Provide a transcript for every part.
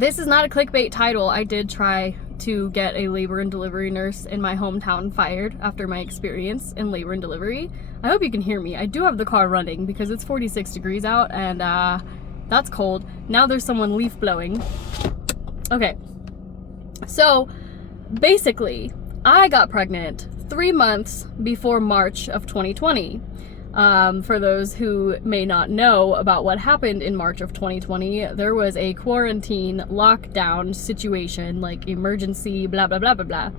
This is not a clickbait title. I did try to get a labor and delivery nurse in my hometown fired after my experience in labor and delivery. I hope you can hear me. I do have the car running because it's 46 degrees out and that's cold. Now there's someone leaf blowing. Okay, so basically I got pregnant 3 months before March of 2020. For those who may not know about what happened in March of 2020, there was a quarantine lockdown situation, like emergency, blah, blah, blah, blah, blah.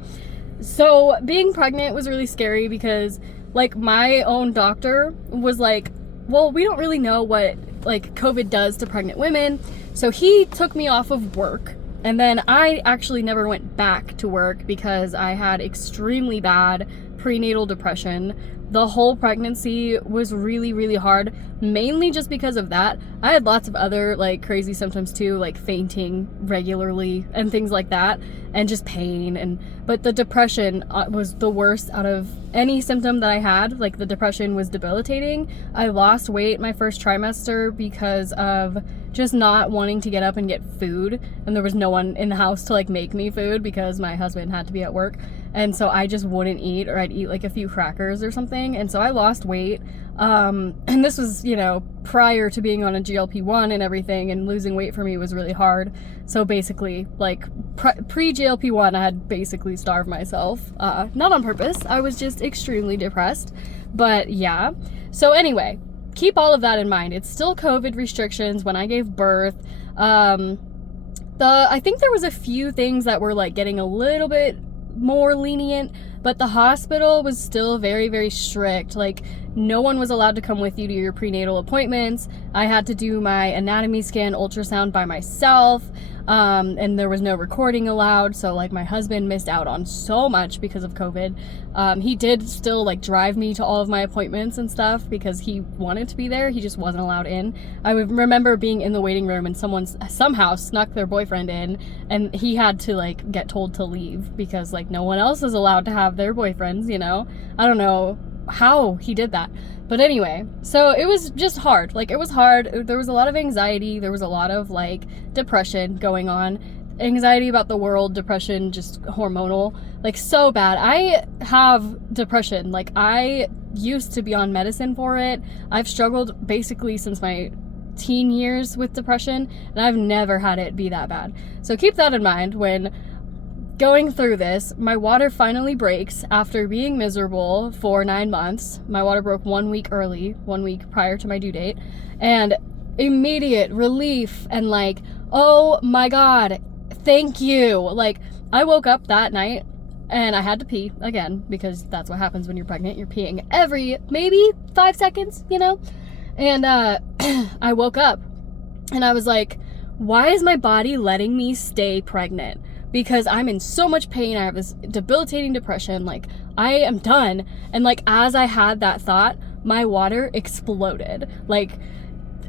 So being pregnant was really scary because like my own doctor was like, well, we don't really know what like COVID does to pregnant women. So he took me off of work. And then I actually never went back to work because I had extremely bad prenatal depression. The whole pregnancy was really, really hard, mainly just because of that. I had lots of other like crazy symptoms too, like fainting regularly and things like that, and just pain. But the depression was the worst out of any symptom that I had. Like the depression was debilitating. I lost weight my first trimester because of just not wanting to get up and get food, and there was no one in the house to like make me food because my husband had to be at work, and so I just wouldn't eat, or I'd eat like a few crackers or something, and so I lost weight. And this was, you know, prior to being on a GLP-1 and everything, and losing weight for me was really hard. So basically, like pre-GLP-1, I had basically starved myself, not on purpose. I was just extremely depressed, but yeah. So anyway, keep all of that in mind. It's still COVID restrictions when I gave birth. I think there was a few things that were like getting a little bit more lenient, but the hospital was still very, very strict. Like no one was allowed to come with you to your prenatal appointments. I had to do my anatomy scan ultrasound by myself. And there was no recording allowed, so like my husband missed out on so much because of COVID. He did still like drive me to all of my appointments and stuff because he wanted to be there. He just wasn't allowed in. I would remember being in the waiting room and someone somehow snuck their boyfriend in, and he had to like get told to leave because like no one else is allowed to have their boyfriends, you know? I don't know how he did that. But anyway, so it was just hard. Like it was hard. There was a lot of anxiety. There was a lot of like depression going on. Anxiety about the world, depression, just hormonal, like so bad. I have depression. Like I used to be on medicine for it. I've struggled basically since my teen years with depression, and I've never had it be that bad. So keep that in mind when going through this. My water finally breaks after being miserable for 9 months. My water broke 1 week early, 1 week prior to my due date, and immediate relief and like, oh my God, thank you. Like I woke up that night and I had to pee again because that's what happens when you're pregnant. You're peeing every maybe 5 seconds, you know? And I woke up and I was like, why is my body letting me stay pregnant? Because I'm in so much pain. I have this debilitating depression. Like I am done. And like as I had that thought, my water exploded like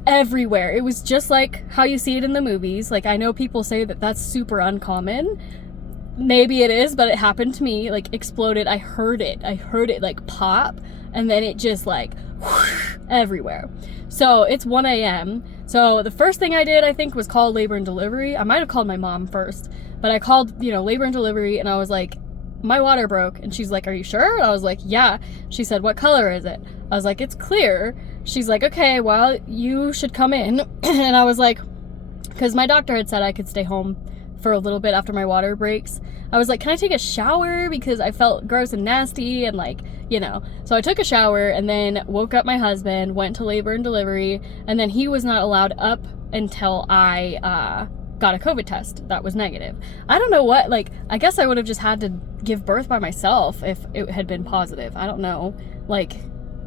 everywhere. It was just like how you see it in the movies. Like I know people say that that's super uncommon. Maybe it is, but it happened to me. Like exploded. I heard it like pop, and then it just like whoosh, everywhere. So it's 1 a.m. So the first thing I did, I think, was call labor and delivery. I might have called my mom first, but I called, you know, labor and delivery, and I was like, my water broke. And she's like, are you sure? And I was like, yeah. She said, what color is it? I was like, it's clear. She's like, okay, well, you should come in. And I was like, because my doctor had said I could stay home for a little bit after my water breaks. I was like, can I take a shower? Because I felt gross and nasty and like, you know. So I took a shower and then woke up my husband, went to labor and delivery, and then he was not allowed up until I got a COVID test that was negative. I don't know what, like, I guess I would have just had to give birth by myself if it had been positive. I don't know, like,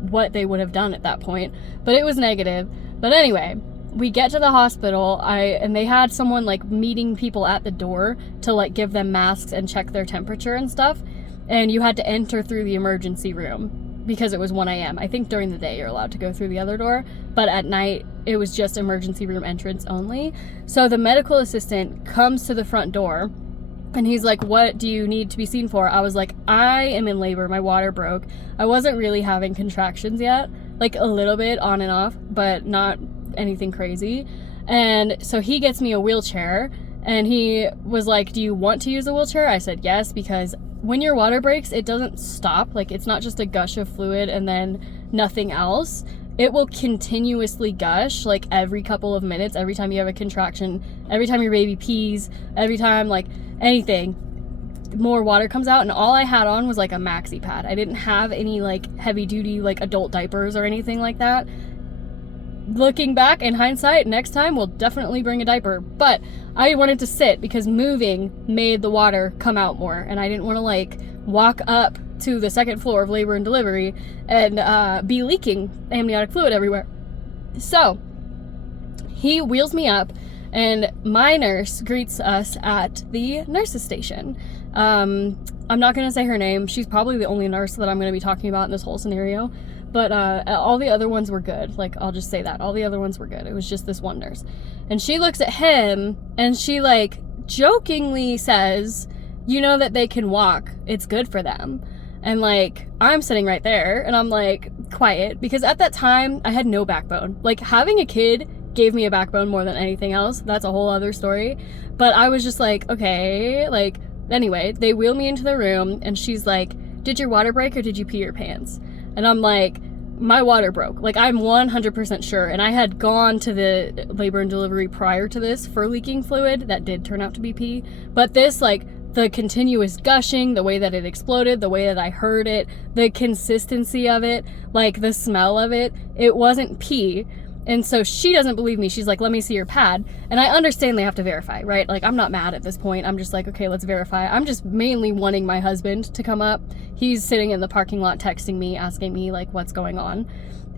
what they would have done at that point, but it was negative. But anyway, we get to the hospital, and they had someone like meeting people at the door to like give them masks and check their temperature and stuff, and you had to enter through the emergency room because it was 1 a.m. I think during the day you're allowed to go through the other door, but at night it was just emergency room entrance only. So the medical assistant comes to the front door and he's like, what do you need to be seen for? I was like, I am in labor, my water broke. I wasn't really having contractions yet, like a little bit on and off, but not anything crazy. And so he gets me a wheelchair And he was like, do you want to use a wheelchair? I said yes, because when your water breaks, it doesn't stop. Like, it's not just a gush of fluid and then nothing else. It will continuously gush, like, every couple of minutes, every time you have a contraction, every time your baby pees, every time, like, anything, more water comes out. And all I had on was, like, a maxi pad. I didn't have any, like, heavy-duty, like, adult diapers or anything like that. Looking back in hindsight, next time we'll definitely bring a diaper. But I wanted to sit because moving made the water come out more, and I didn't want to like walk up to the second floor of labor and delivery and be leaking amniotic fluid everywhere. So he wheels me up, and my nurse greets us at the nurse's station. I'm not going to say her name. She's probably the only nurse that I'm going to be talking about in this whole scenario. But all the other ones were good. Like, I'll just say that. All the other ones were good. It was just this one nurse. And she looks at him, and she, like, jokingly says, you know that they can walk. It's good for them. And, like, I'm sitting right there, and I'm, like, quiet. Because at that time, I had no backbone. Like, having a kid gave me a backbone more than anything else. That's a whole other story. But I was just like, okay. Like, anyway, they wheel me into the room, and she's like, did your water break or did you pee your pants? And I'm like, my water broke. Like, I'm 100% sure. And I had gone to the labor and delivery prior to this for leaking fluid. That did turn out to be pee. But this, like, the continuous gushing, the way that it exploded, the way that I heard it, the consistency of it, like, the smell of it, it wasn't pee. And so she doesn't believe me. She's like, let me see your pad. And I understand they have to verify, right? Like, I'm not mad at this point. I'm just like, okay, let's verify. I'm just mainly wanting my husband to come up. He's sitting in the parking lot texting me, asking me, like, what's going on.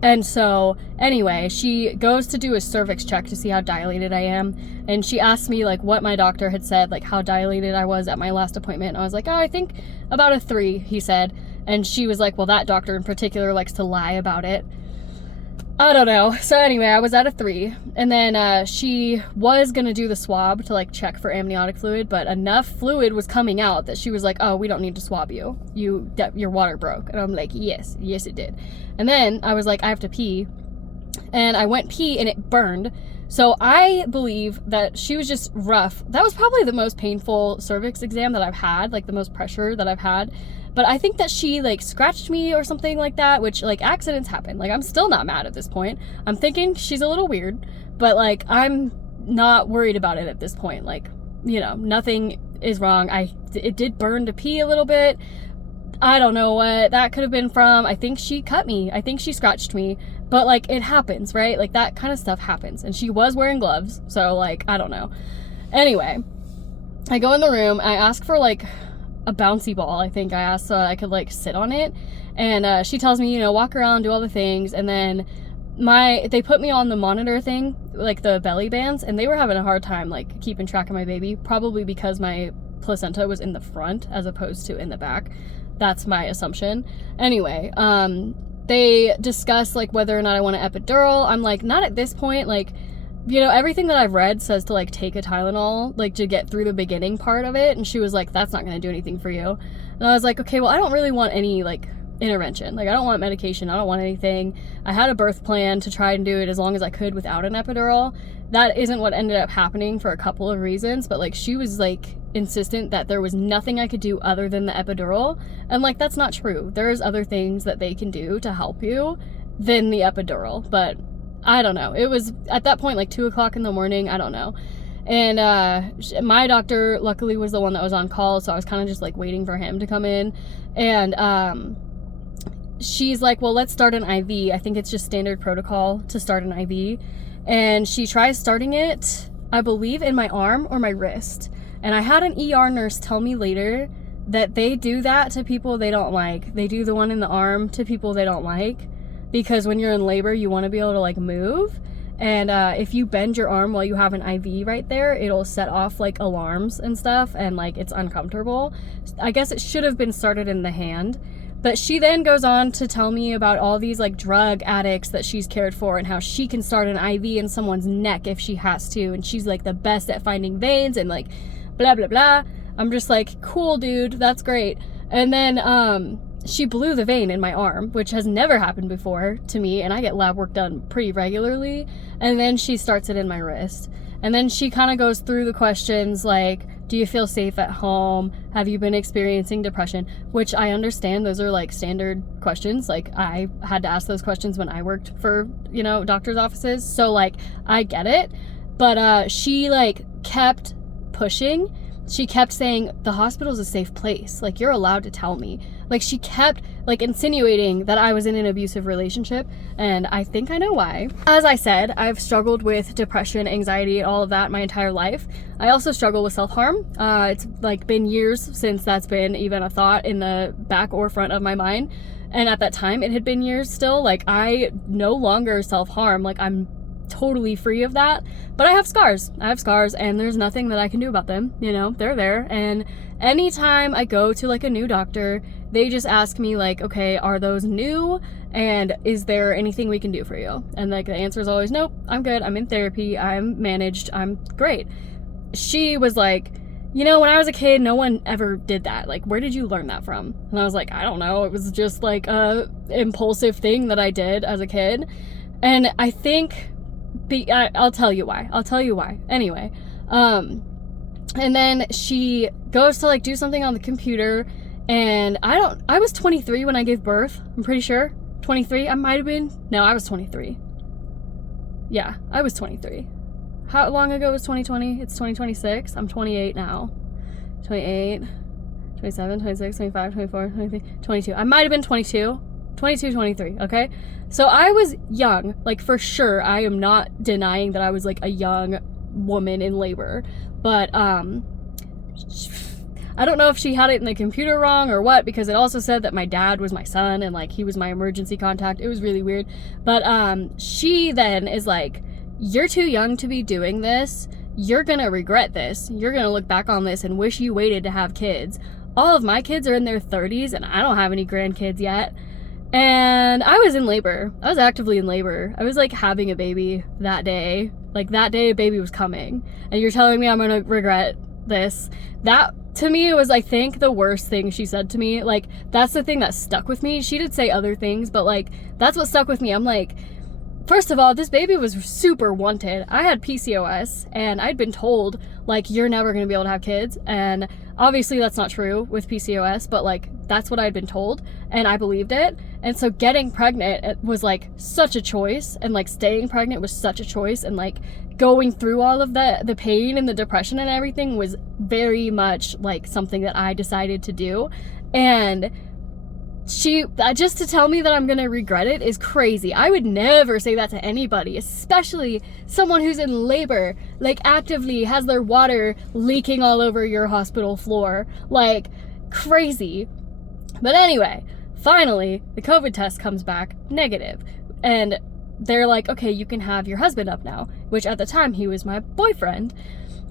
And so, anyway, she goes to do a cervix check to see how dilated I am. And she asked me, like, what my doctor had said, like, how dilated I was at my last appointment. And I was like, oh, I think about a 3, he said. And she was like, well, that doctor in particular likes to lie about it. I don't know. So anyway, I was at a 3, and then she was gonna do the swab to like check for amniotic fluid, but enough fluid was coming out that she was like, oh, we don't need to swab you. Your water broke. And I'm like, yes it did. And then I was like, I have to pee, and I went pee and it burned. So I believe that she was just rough. That was probably the most painful cervix exam that I've had, like the most pressure that I've had. But I think that she, like, scratched me or something like that, which, like, accidents happen. Like, I'm still not mad at this point. I'm thinking she's a little weird, but, like, I'm not worried about it at this point. Like, you know, nothing is wrong. It did burn to pee a little bit. I don't know what that could have been from. I think she cut me. I think she scratched me. But, like, it happens, right? Like, that kind of stuff happens. And she was wearing gloves, so, like, I don't know. Anyway, I go in the room. I ask for, like, a bouncy ball. I think I asked so I could like sit on it, and she tells me, you know, walk around, do all the things, and then they put me on the monitor thing, like the belly bands, and they were having a hard time like keeping track of my baby, probably because my placenta was in the front as opposed to in the back. That's my assumption. Anyway, they discuss like whether or not I want an epidural. I'm like, not at this point. Like, you know, everything that I've read says to, like, take a Tylenol, like, to get through the beginning part of it. And she was like, that's not going to do anything for you. And I was like, okay, well, I don't really want any, like, intervention. Like, I don't want medication. I don't want anything. I had a birth plan to try and do it as long as I could without an epidural. That isn't what ended up happening for a couple of reasons. But, like, she was, like, insistent that there was nothing I could do other than the epidural. And, like, that's not true. There's other things that they can do to help you than the epidural. But I don't know. It was at that point like 2:00 in the morning. I don't know. And my doctor luckily was the one that was on call, so I was kind of just like waiting for him to come in. And she's like, well, let's start an IV. I think it's just standard protocol to start an IV. And she tries starting it, I believe, in my arm or my wrist. And I had an ER nurse tell me later that they do that to people they don't like. They do the one in the arm to people they don't like. Because when you're in labor, you want to be able to, like, move. And if you bend your arm while you have an IV right there, it'll set off, like, alarms and stuff. And, like, it's uncomfortable. I guess it should have been started in the hand. But she then goes on to tell me about all these, like, drug addicts that she's cared for and how she can start an IV in someone's neck if she has to. And she's, like, the best at finding veins and, like, blah, blah, blah. I'm just like, cool, dude. That's great. And then, she blew the vein in my arm, which has never happened before to me, and I get lab work done pretty regularly. And then she starts it in my wrist. And then she kind of goes through the questions like, do you feel safe at home? Have you been experiencing depression? Which I understand, those are like standard questions. Like I had to ask those questions when I worked for, you know, doctor's offices. So like I get it. But she like kept pushing. She kept saying, the hospital's a safe place. Like, you're allowed to tell me. Like, she kept, like, insinuating that I was in an abusive relationship, and I think I know why. As I said, I've struggled with depression, anxiety, all of that my entire life. I also struggle with self-harm. It's, like, been years since that's been even a thought in the back or front of my mind. And at that time, it had been years still. Like, I no longer self-harm. Like, I'm totally free of that, but I have scars and there's nothing that I can do about them. You know, they're there, and anytime I go to like a new doctor, they just ask me like, okay, are those new, and is there anything we can do for you? And like the answer is always nope, I'm good, I'm in therapy, I'm managed, I'm great. She was like, you know, when I was a kid, no one ever did that. Like, where did you learn that from? And I was like, I don't know, it was just like a impulsive thing that I did as a kid. And I think I'll tell you why. Anyway, and then she goes to like do something on the computer, and I was 23 when I gave birth. I'm pretty sure 23. I might have been. No, I was 23. Yeah, I was 23. How long ago was 2020? It's 2026. I'm 28 now. 28, 27, 26, 25, 24, 23, 22. I might have been 22, 23, okay? So I was young, like for sure. I am not denying that I was like a young woman in labor, but I don't know if she had it in the computer wrong or what, because it also said that my dad was my son and like he was my emergency contact. It was really weird. But she then is like, you're too young to be doing this. You're gonna regret this. You're gonna look back on this and wish you waited to have kids. All of my kids are in their 30s and I don't have any grandkids yet. And I was in labor. I was actively in labor. I was like having a baby that day. Like that day a baby was coming. And you're telling me I'm gonna regret this. That to me was, I think, the worst thing she said to me. Like, that's the thing that stuck with me. She did say other things, but like that's what stuck with me. I'm like, first of all, this baby was super wanted. I had PCOS and I'd been told like, you're never gonna be able to have kids. And obviously that's not true with PCOS, but like that's what I'd been told and I believed it. And so getting pregnant was like such a choice, and like staying pregnant was such a choice, and like going through all of the pain and the depression and everything was very much like something that I decided to do. And she just to tell me that I'm gonna regret it is crazy. I would never say that to anybody, especially someone who's in labor, like actively has their water leaking all over your hospital floor, like crazy. But anyway, finally the COVID test comes back negative, and they're like, okay, you can have your husband up now, which at the time he was my boyfriend.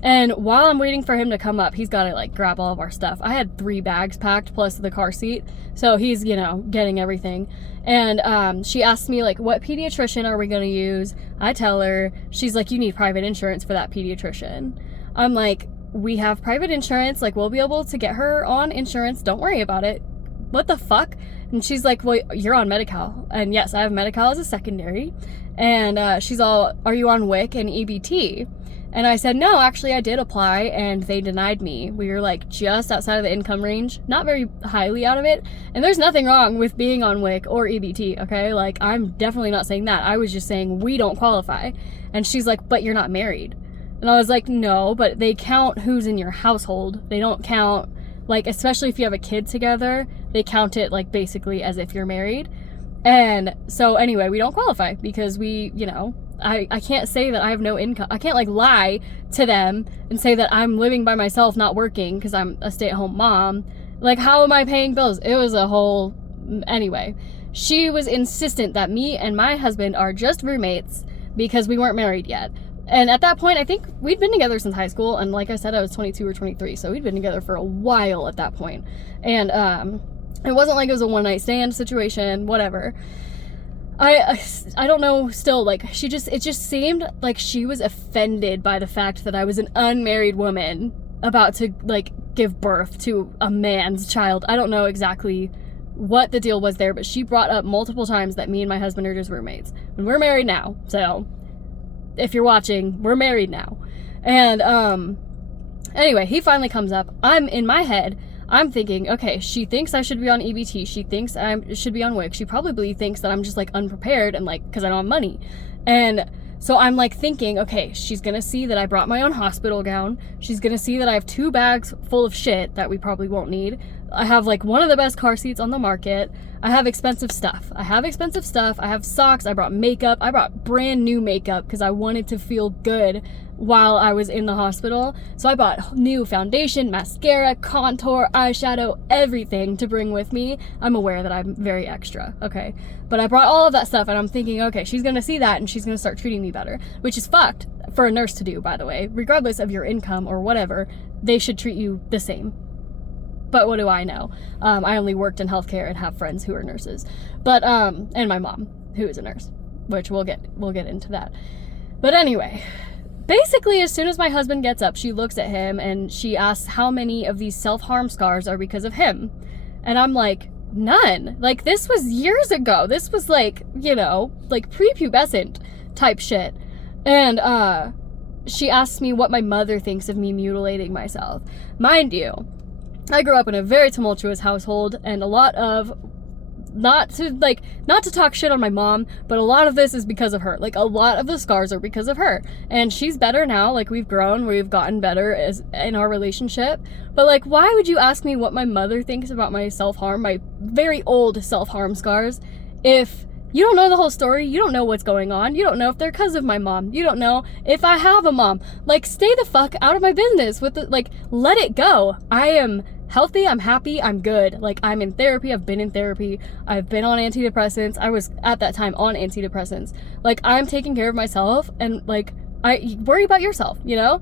And while I'm waiting for him to come up, he's got to like grab all of our stuff. I had 3 bags packed plus the car seat. So he's, you know, getting everything. And she asked me like, what pediatrician are we going to use? I tell her. She's like, you need private insurance for that pediatrician. I'm like, we have private insurance. Like, we'll be able to get her on insurance. Don't worry about it. What the fuck? And she's like, well, you're on Medi-Cal. And yes, I have Medi-Cal as a secondary. And she's all, are you on WIC and EBT? And I said, no, actually I did apply and they denied me. We were like just outside of the income range, not very highly out of it. And there's nothing wrong with being on WIC or EBT, okay? Like, I'm definitely not saying that. I was just saying we don't qualify. And she's like, but you're not married. And I was like, no, but they count who's in your household. They don't count, like, especially if you have a kid together, they count it like basically as if you're married. And so anyway, we don't qualify because we, you know, I can't say that I have no income. I can't like lie to them and say that I'm living by myself, not working because I'm a stay-at-home mom. Like, how am I paying bills? It was a whole, anyway. She was insistent that me and my husband are just roommates because we weren't married yet. And at that point, I think we'd been together since high school. And like I said, I was 22 or 23. So we'd been together for a while at that point. And it wasn't like it was a one-night stand situation, whatever. I don't know still, like, it just seemed like she was offended by the fact that I was an unmarried woman about to, like, give birth to a man's child. I don't know exactly what the deal was there, but she brought up multiple times that me and my husband are just roommates. And we're married now, so if you're watching, we're married now. And anyway, he finally comes up. In my head, I'm thinking, okay, she thinks I should be on EBT. She thinks I should be on WIC. She probably thinks that I'm just like unprepared and like, because I don't have money. And so I'm like thinking, okay, she's gonna see that I brought my own hospital gown. She's gonna see that I have 2 bags full of shit that we probably won't need. I have like one of the best car seats on the market. I have expensive stuff. I have socks. I brought makeup. I brought brand new makeup because I wanted to feel good while I was in the hospital. So I bought new foundation, mascara, contour, eyeshadow, everything to bring with me. I'm aware that I'm very extra, okay? But I brought all of that stuff and I'm thinking, okay, she's gonna see that and she's gonna start treating me better, which is fucked for a nurse to do, by the way. Regardless of your income or whatever, they should treat you the same. But what do I know? I only worked in healthcare and have friends who are nurses. But, and my mom, who is a nurse, which we'll get into that. But anyway, basically, as soon as my husband gets up, she looks at him and she asks how many of these self-harm scars are because of him. And I'm like, none. Like, this was years ago. This was like, you know, like prepubescent type shit. And, she asks me what my mother thinks of me mutilating myself. Mind you, I grew up in a very tumultuous household and a lot of, not to talk shit on my mom, but a lot of this is because of her. Like, a lot of the scars are because of her. And she's better now. Like, we've grown, we've gotten better in our relationship. But like, why would you ask me what my mother thinks about my self-harm, my very old self-harm scars, if you don't know the whole story? You don't know what's going on. You don't know if they're because of my mom. You don't know if I have a mom. Like, stay the fuck out of my business with the, like, let it go. I am healthy, I'm happy, I'm good. Like, I'm in therapy, I've been in therapy, I've been on antidepressants. I was at that time on antidepressants. Like, I'm taking care of myself, and like, I worry about yourself, you know?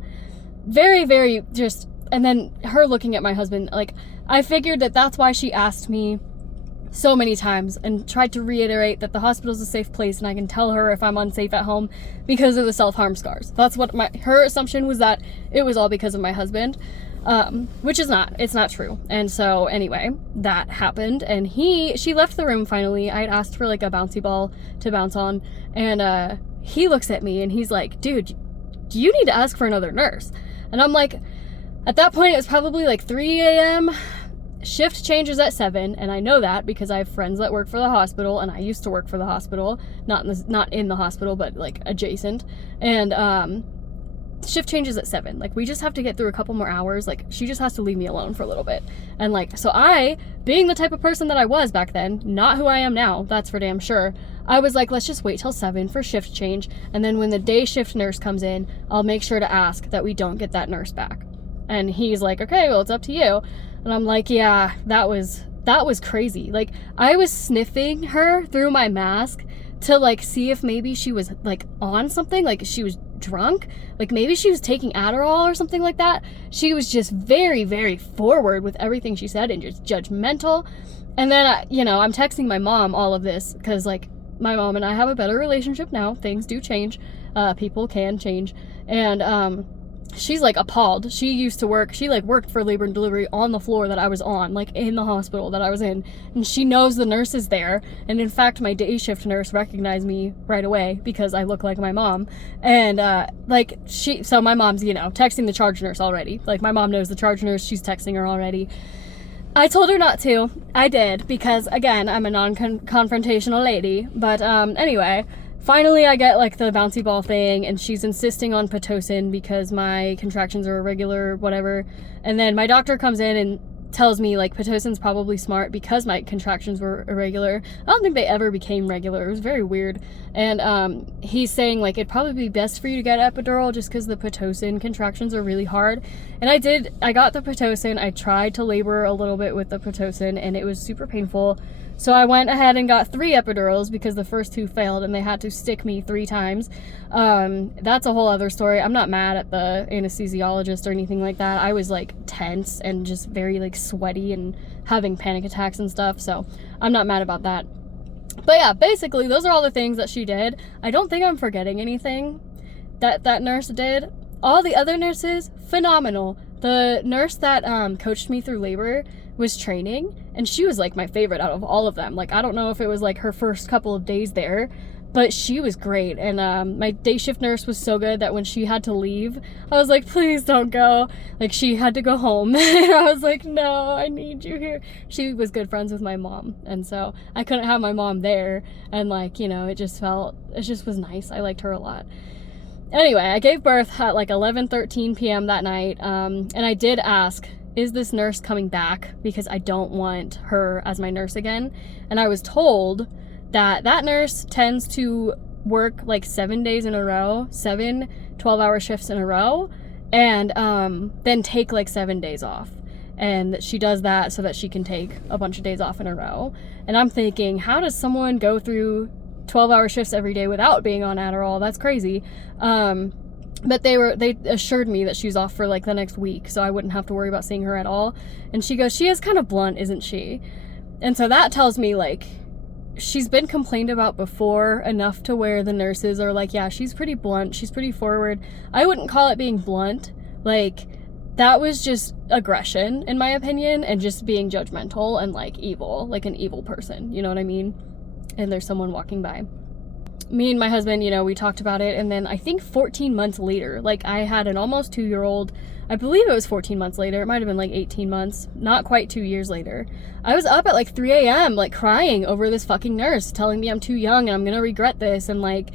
Very, very just, and then her looking at my husband, like, I figured that that's why she asked me so many times and tried to reiterate that the hospital's a safe place and I can tell her if I'm unsafe at home because of the self-harm scars. That's what her assumption was, that it was all because of my husband. Which is not, it's not true. And so anyway, that happened and she left the room finally. I had asked for like a bouncy ball to bounce on, and he looks at me and he's like, dude, do you need to ask for another nurse? And I'm like, at that point it was probably like 3 a.m. Shift changes at 7, and I know that because I have friends that work for the hospital, and I used to work for the hospital, not in the hospital, but like adjacent. And shift changes at 7. Like, we just have to get through a couple more hours. Like, she just has to leave me alone for a little bit. And like, so I, being the type of person that I was back then, not who I am now, that's for damn sure, I was like, let's just wait till 7 for shift change, and then when the day shift nurse comes in, I'll make sure to ask that we don't get that nurse back. And he's like, okay, well, it's up to you. And I'm like, yeah, that was crazy. Like, I was sniffing her through my mask to like see if maybe she was like on something, like she was drunk, like maybe she was taking Adderall or something like that. She was just very, very forward with everything she said and just judgmental. And then I'm texting my mom all of this because like my mom and I have a better relationship now. Things do change. People can change. And she's like appalled. She used to work, she like worked for labor and delivery on the floor that I was on, like in the hospital that I was in, and she knows the nurses there. And in fact, my day shift nurse recognized me right away because I look like my mom. And so my mom's texting the charge nurse already. Like, my mom knows the charge nurse, she's texting her already. I told her not to. I did, because again, I'm a non-confrontational lady. But anyway, finally I get like the bouncy ball thing, and she's insisting on Pitocin because my contractions are irregular, whatever. And then my doctor comes in and tells me like Pitocin's probably smart because my contractions were irregular. I don't think they ever became regular. It was very weird. And he's saying like it'd probably be best for you to get epidural just because the Pitocin contractions are really hard. And I got the Pitocin. I tried to labor a little bit with the Pitocin and it was super painful. So I went ahead and got 3 epidurals because the first 2 failed and they had to stick me 3 times. That's a whole other story. I'm not mad at the anesthesiologist or anything like that. I was like tense and just very like sweaty and having panic attacks and stuff. So I'm not mad about that. But yeah, basically those are all the things that she did. I don't think I'm forgetting anything that nurse did. All the other nurses, phenomenal. The nurse that coached me through labor was training, and she was like my favorite out of all of them. Like, I don't know if it was like her first couple of days there, But she was great, and my day shift nurse was so good that when she had to leave, I was like, please don't go. Like, she had to go home, and I was like, no, I need you here. She was good friends with my mom, and so I couldn't have my mom there, and like, you know, it just was nice. I liked her a lot. Anyway, I gave birth at like 11:13 p.m. that night, and I did ask, is this nurse coming back? Because I don't want her as my nurse again. And I was told that nurse tends to work like 7 days in a row, 7 12-hour shifts in a row, and then take like 7 days off. And she does that so that she can take a bunch of days off in a row. And I'm thinking, how does someone go through 12-hour shifts every day without being on Adderall? That's crazy. But they assured me that she's off for like the next week, so I wouldn't have to worry about seeing her at all. And she goes, she is kind of blunt, isn't she? And so that tells me, like, she's been complained about before enough to where the nurses are like, yeah, she's pretty blunt, she's pretty forward. I wouldn't call it being blunt. Like, that was just aggression, in my opinion, and just being judgmental and like evil, like an evil person, you know what I mean? And there's someone walking by. Me and my husband, you know, we talked about it, and then I think 14 months later, like, I had an almost 2-year-old, I believe it was 14 months later, it might have been like 18 months, not quite 2 years later. I was up at like 3 a.m. like crying over this fucking nurse telling me I'm too young and I'm gonna regret this, and like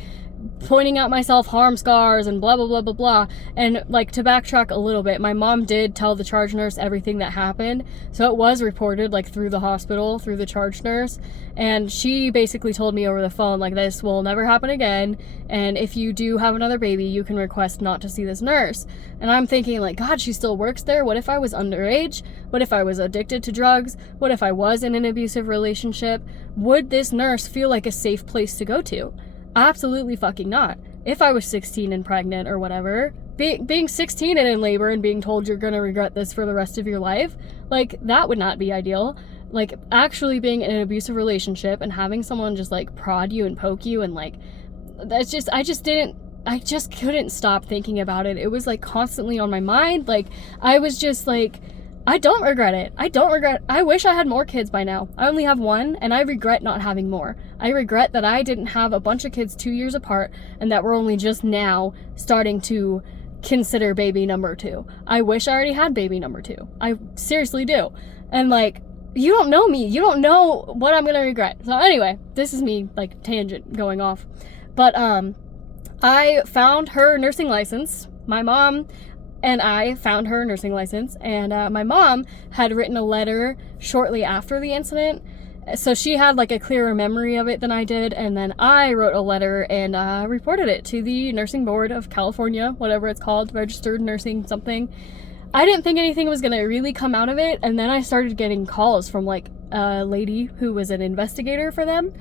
pointing out my self-harm scars and blah blah blah blah blah. And like, to backtrack a little bit, my mom did tell the charge nurse everything that happened, so it was reported like through the hospital, through the charge nurse, and she basically told me over the phone, like, this will never happen again, and if you do have another baby, you can request not to see this nurse. And I'm thinking, like, God, she still works there? What if I was underage? What if I was addicted to drugs? What if I was in an abusive relationship? Would this nurse feel like a safe place to go to? Absolutely fucking not. If I was 16 and pregnant or whatever, being 16 and in labor and being told you're gonna regret this for the rest of your life, like, that would not be ideal. Like, actually being in an abusive relationship and having someone just like prod you and poke you, and like, that's just, I just couldn't stop thinking about it. It was like constantly on my mind. Like, I was just like, I don't regret it. I wish I had more kids by now. I only have one, and I regret not having more. I regret that I didn't have a bunch of kids 2 years apart, and that we're only just now starting to consider baby number 2. I wish I already had baby number 2. I seriously do. And like, you don't know me. You don't know what I'm gonna regret. So anyway, this is me like tangent going off. But I found her nursing license. My mom and I found her nursing license, and my mom had written a letter shortly after the incident, so she had like a clearer memory of it than I did, and then I wrote a letter and reported it to the Nursing Board of California, whatever it's called, registered nursing something. I didn't think anything was gonna really come out of it, and then I started getting calls from like a lady who was an investigator for them,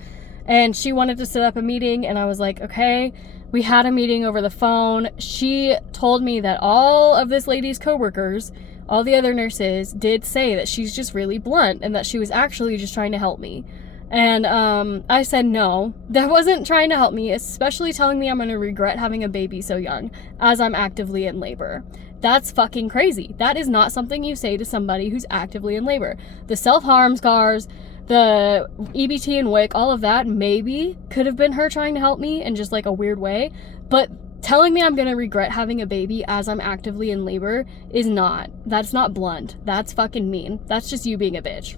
and she wanted to set up a meeting, and I was like, okay. We had a meeting over the phone. She told me that all of this lady's coworkers, all the other nurses, did say that she's just really blunt and that she was actually just trying to help me. And I said no, that wasn't trying to help me, especially telling me I'm going to regret having a baby so young as I'm actively in labor. That's fucking crazy. That is not something you say to somebody who's actively in labor. The self-harm scars, the EBT and WIC, all of that maybe could have been her trying to help me in just like a weird way, but telling me I'm gonna regret having a baby as I'm actively in labor is not. That's not blunt. That's fucking mean. That's just you being a bitch.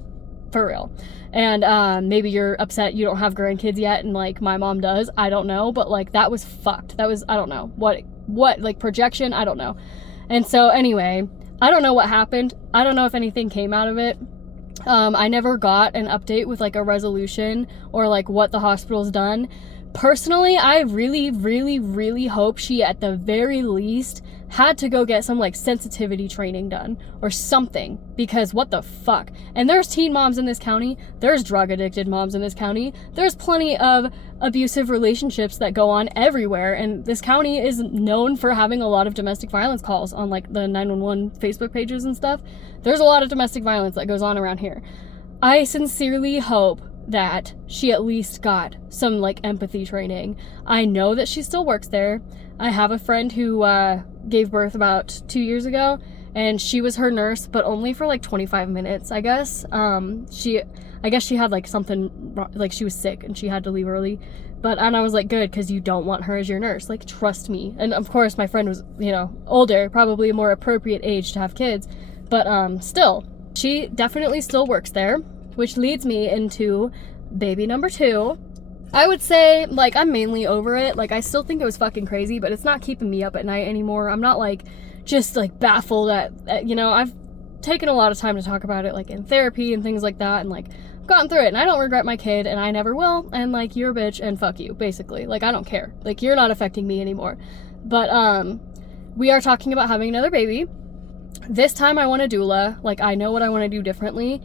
For real. And maybe you're upset you don't have grandkids yet, and like my mom does. I don't know, but like that was fucked. That was, I don't know. What like projection? I don't know. And so anyway, I don't know what happened. I don't know if anything came out of it. I never got an update with like a resolution or like what the hospital's done. Personally, I really, really, really hope she at the very least had to go get some like sensitivity training done or something, because what the fuck? And there's teen moms in this county, there's drug addicted moms in this county, there's plenty of abusive relationships that go on everywhere, and this county is known for having a lot of domestic violence calls on like the 911 Facebook pages and stuff. There's a lot of domestic violence that goes on around here. I sincerely hope that she at least got some like empathy training. I know that she still works there. I have a friend who gave birth about 2 years ago, and she was her nurse, but only for like 25 minutes, I guess. I guess she had like something, like she was sick and she had to leave early. And I was like, good, because you don't want her as your nurse. Like, trust me. And of course, my friend was, you know, older, probably a more appropriate age to have kids. But still, she definitely still works there, which leads me into baby number 2. I would say, like, I'm mainly over it. Like, I still think it was fucking crazy, but it's not keeping me up at night anymore. I'm not, like, just, like, baffled at you know, I've taken a lot of time to talk about it, like, in therapy and things like that, and, like, gotten through it, and I don't regret my kid, and I never will, and, like, you're a bitch, and fuck you, basically. Like, I don't care. Like, you're not affecting me anymore. But, we are talking about having another baby. This time I want a doula. Like, I know what I want to do differently.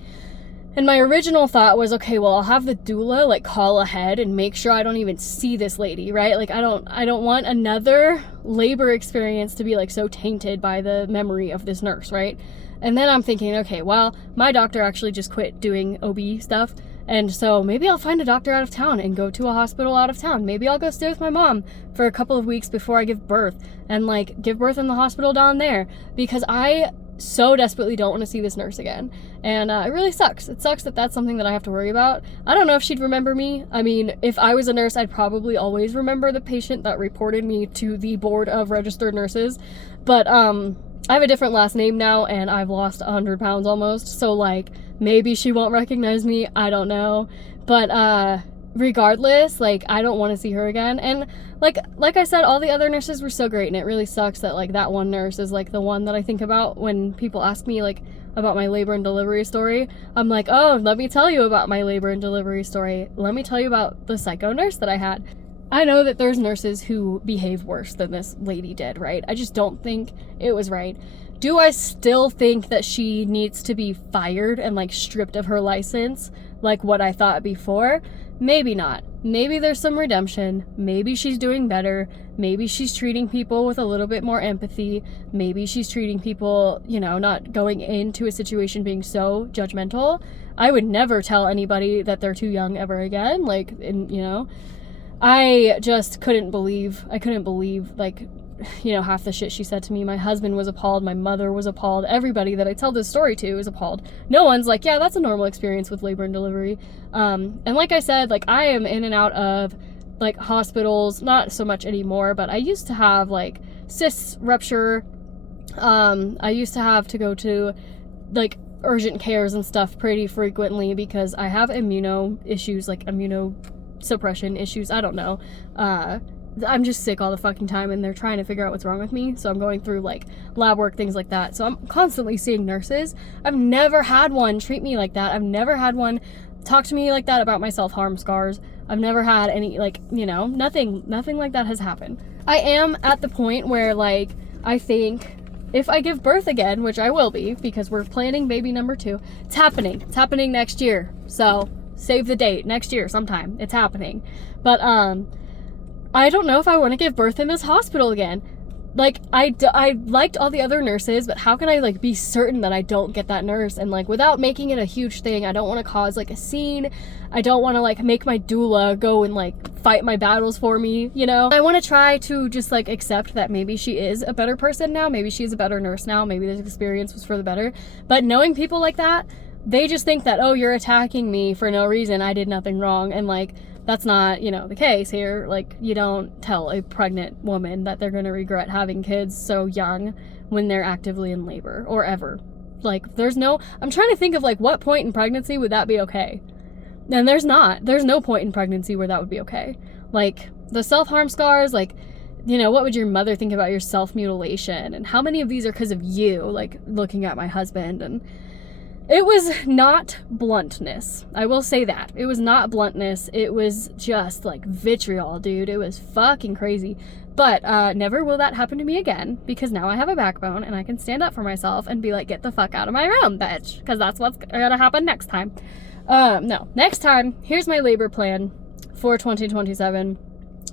And my original thought was, okay, well, I'll have the doula, like, call ahead and make sure I don't even see this lady, right? Like, I don't want another labor experience to be, like, so tainted by the memory of this nurse, right? And then I'm thinking, okay, well, my doctor actually just quit doing OB stuff, and so maybe I'll find a doctor out of town and go to a hospital out of town. Maybe I'll go stay with my mom for a couple of weeks before I give birth, and, like, give birth in the hospital down there, because I so desperately don't want to see this nurse again. And it really sucks. It sucks that that's something that I have to worry about. I don't know if she'd remember me. I mean, if I was a nurse, I'd probably always remember the patient that reported me to the board of registered nurses. But I have a different last name now, and I've lost 100 pounds almost, so, like, maybe she won't recognize me, I don't know. But regardless, like, I don't want to see her again. And like I said, all the other nurses were so great, and it really sucks that, like, that one nurse is, like, the one that I think about when people ask me, like, about my labor and delivery story. I'm like, oh, let me tell you about my labor and delivery story. Let me tell you about the psycho nurse that I had. I know that there's nurses who behave worse than this lady did, right? I just don't think it was right. Do I still think that she needs to be fired and, like, stripped of her license, like what I thought before? Maybe not. Maybe there's some redemption. Maybe she's doing better. Maybe she's treating people with a little bit more empathy. Maybe she's treating people, you know, not going into a situation being so judgmental. I would never tell anybody that they're too young ever again. Like, and, you know, I just couldn't believe, like, you know, half the shit she said to me. My husband was appalled. My mother was appalled. Everybody that I tell this story to is appalled. No one's like, yeah, that's a normal experience with labor and delivery. And like I said, like, I am in and out of, like, hospitals, not so much anymore, but I used to have, like, cysts rupture. I used to have to go to, like, urgent cares and stuff pretty frequently because I have immuno issues, like immunosuppression issues. I don't know. I'm just sick all the fucking time, and they're trying to figure out what's wrong with me, so I'm going through, like, lab work, things like that. So I'm constantly seeing nurses. I've never had one treat me like that. I've never had one talk to me like that about my self-harm scars. I've never had any, like, you know, nothing like that has happened. I am at the point where, like, I think if I give birth again, which I will be, because we're planning baby number 2, it's happening. It's happening next year. So save the date, next year sometime. It's happening. But, I don't know if I want to give birth in this hospital again. Like, I liked all the other nurses, but how can I, like, be certain that I don't get that nurse? And, like, without making it a huge thing, I don't want to cause, like, a scene. I don't want to, like, make my doula go and, like, fight my battles for me, you know? I want to try to just, like, accept that maybe she is a better person now. Maybe she's a better nurse now. Maybe this experience was for the better. But knowing people like that, they just think that, oh, you're attacking me for no reason. I did nothing wrong. And, like, that's not, you know, the case here. Like, you don't tell a pregnant woman that they're going to regret having kids so young when they're actively in labor, or ever. Like, I'm trying to think of, like, what point in pregnancy would that be okay? And there's no point in pregnancy where that would be okay. Like, the self-harm scars, like, you know, what would your mother think about your self-mutilation? And how many of these are because of you? Like, looking at my husband, and it was not bluntness. I will say that. It was not bluntness. It was just, like, vitriol, dude. It was fucking crazy. But never will that happen to me again, because now I have a backbone and I can stand up for myself and be like, get the fuck out of my room, bitch. Because that's what's gonna happen next time. No. Next time, here's my labor plan for 2027.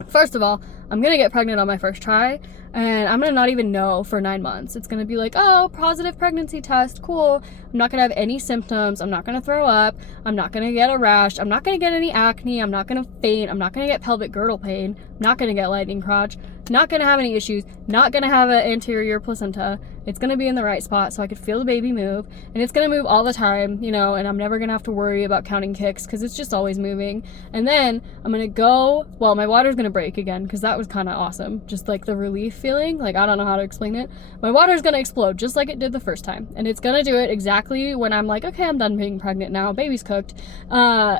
First of all, I'm gonna get pregnant on my first try, and I'm gonna not even know for 9 months. It's gonna be like, oh, positive pregnancy test, cool. I'm not gonna have any symptoms. I'm not gonna throw up. I'm not gonna get a rash. I'm not gonna get any acne. I'm not gonna faint. I'm not gonna get pelvic girdle pain. I'm not gonna get lightning crotch. Not gonna have any issues. Not gonna have an anterior placenta. It's gonna be in the right spot so I could feel the baby move, and it's gonna move all the time, you know, and I'm never gonna have to worry about counting kicks because it's just always moving. And then I'm gonna go, well, my water's gonna break again because that was kind of awesome. Just like the relief feeling, like I don't know how to explain it. My water's gonna explode just like it did the first time, and it's gonna do it exactly when I'm like, okay, I'm done being pregnant now, baby's cooked,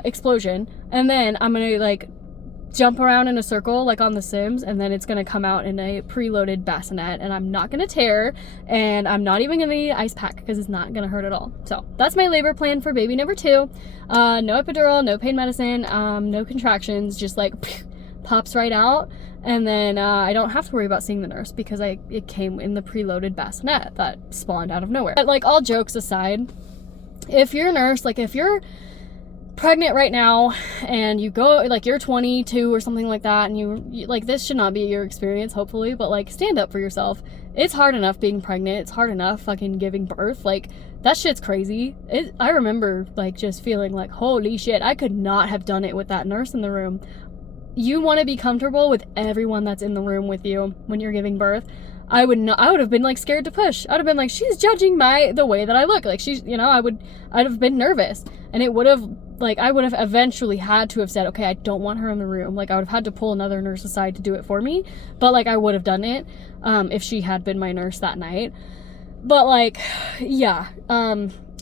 explosion. And then I'm gonna like jump around in a circle like on The Sims, and then it's gonna come out in a preloaded bassinet, and I'm not gonna tear, and I'm not even gonna need an ice pack because it's not gonna hurt at all. So that's my labor plan for baby number 2. No epidural, no pain medicine, no contractions, just like pops right out. And then I don't have to worry about seeing the nurse because it came in the preloaded bassinet that spawned out of nowhere. But like, all jokes aside, if you're a nurse, like if you're pregnant right now and you go, like you're 22 or something like that, and you like, this should not be your experience, hopefully, but like, stand up for yourself. It's hard enough being pregnant. It's hard enough fucking giving birth. Like, that shit's crazy. I remember like just feeling like, holy shit, I could not have done it with that nurse in the room. You want to be comfortable with everyone that's in the room with you when you're giving birth. I would have been like scared to push. I'd have been like, she's judging the way that I look. Like, she's, you know, I'd have been nervous, and it would have, like, I would have eventually had to have said, okay, I don't want her in the room. Like, I would have had to pull another nurse aside to do it for me, but like, I would have done it, if she had been my nurse that night. But like, yeah,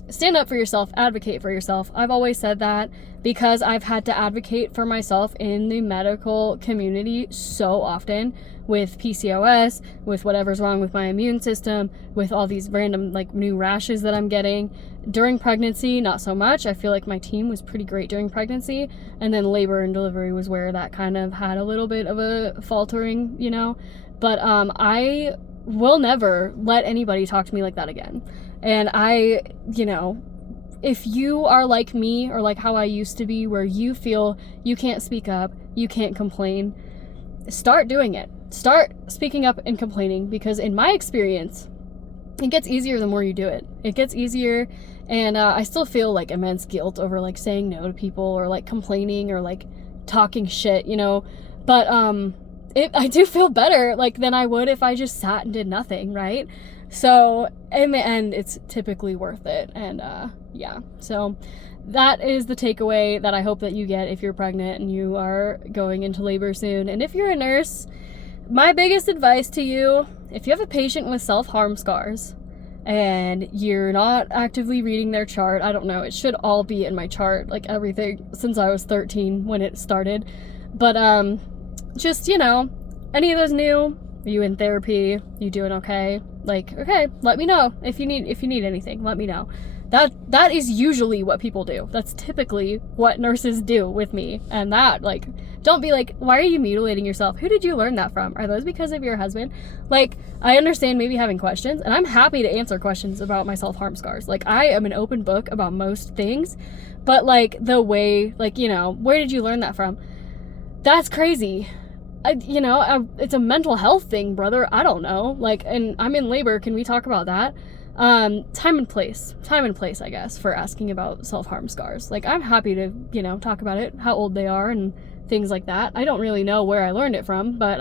stand up for yourself, advocate for yourself. I've always said that because I've had to advocate for myself in the medical community so often, with PCOS, with whatever's wrong with my immune system, with all these random like new rashes that I'm getting. During pregnancy, not so much. I feel like my team was pretty great during pregnancy, and then labor and delivery was where that kind of had a little bit of a faltering, you know. But I will never let anybody talk to me like that again. And I, you know, if you are like me, or like how I used to be, where you feel you can't speak up, you can't complain, start doing it. Start speaking up and complaining, because in my experience, it gets easier the more you do it. It gets easier, and I still feel like immense guilt over like saying no to people, or like complaining, or like talking shit, you know. But I do feel better like than I would if I just sat and did nothing, right? So in the end, it's typically worth it. And yeah, so that is the takeaway that I hope that you get if you're pregnant and you are going into labor soon. And if you're a nurse, my biggest advice to you, if you have a patient with self-harm scars and you're not actively reading their chart, I don't know, it should all be in my chart, like everything since I was 13 when it started. But just, you know, any of those new, are you in therapy, you doing okay? Like, okay, let me know if you need anything, let me know. That is usually what people do. That's typically what nurses do with me. And that, like, don't be like, why are you mutilating yourself? Who did you learn that from? Are those because of your husband? Like, I understand maybe having questions, and I'm happy to answer questions about my self-harm scars. Like, I am an open book about most things, but like the way, like, you know, where did you learn that from? That's crazy. It's a mental health thing, brother. I don't know. Like, and I'm in labor. Can we talk about that? Time and place, I guess, for asking about self-harm scars. Like, I'm happy to, you know, talk about it, how old they are and things like that. I don't really know where I learned it from, but,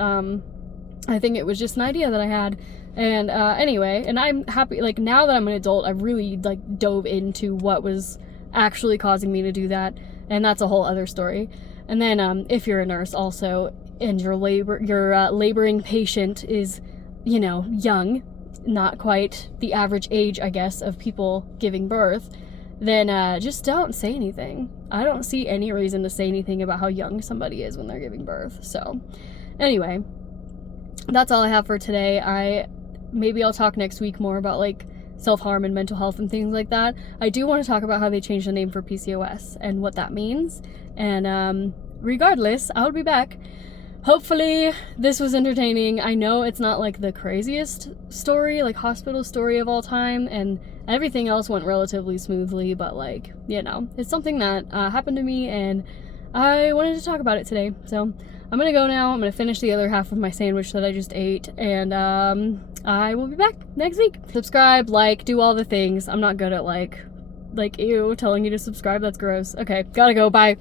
I think it was just an idea that I had. And, anyway, and I'm happy, like, now that I'm an adult, I've really, like, dove into what was actually causing me to do that. And that's a whole other story. And then, if you're a nurse also, and your laboring patient is, you know, young, not quite the average age, I guess, of people giving birth, then just don't say anything. I don't see any reason to say anything about how young somebody is when they're giving birth. So anyway, that's all I have for today. Maybe I'll talk next week more about like self-harm and mental health and things like that. I do want to talk about how they changed the name for PCOS and what that means. And regardless, I'll be back. Hopefully this was entertaining. I know it's not like the craziest story, like hospital story of all time, and everything else went relatively smoothly, but like, you know, it's something that happened to me, and I wanted to talk about it today. So I'm gonna go now. I'm gonna finish the other half of my sandwich that I just ate, and I will be back next week. Subscribe, like, do all the things. I'm not good at like ew, telling you to subscribe. That's gross. Okay, gotta go. Bye.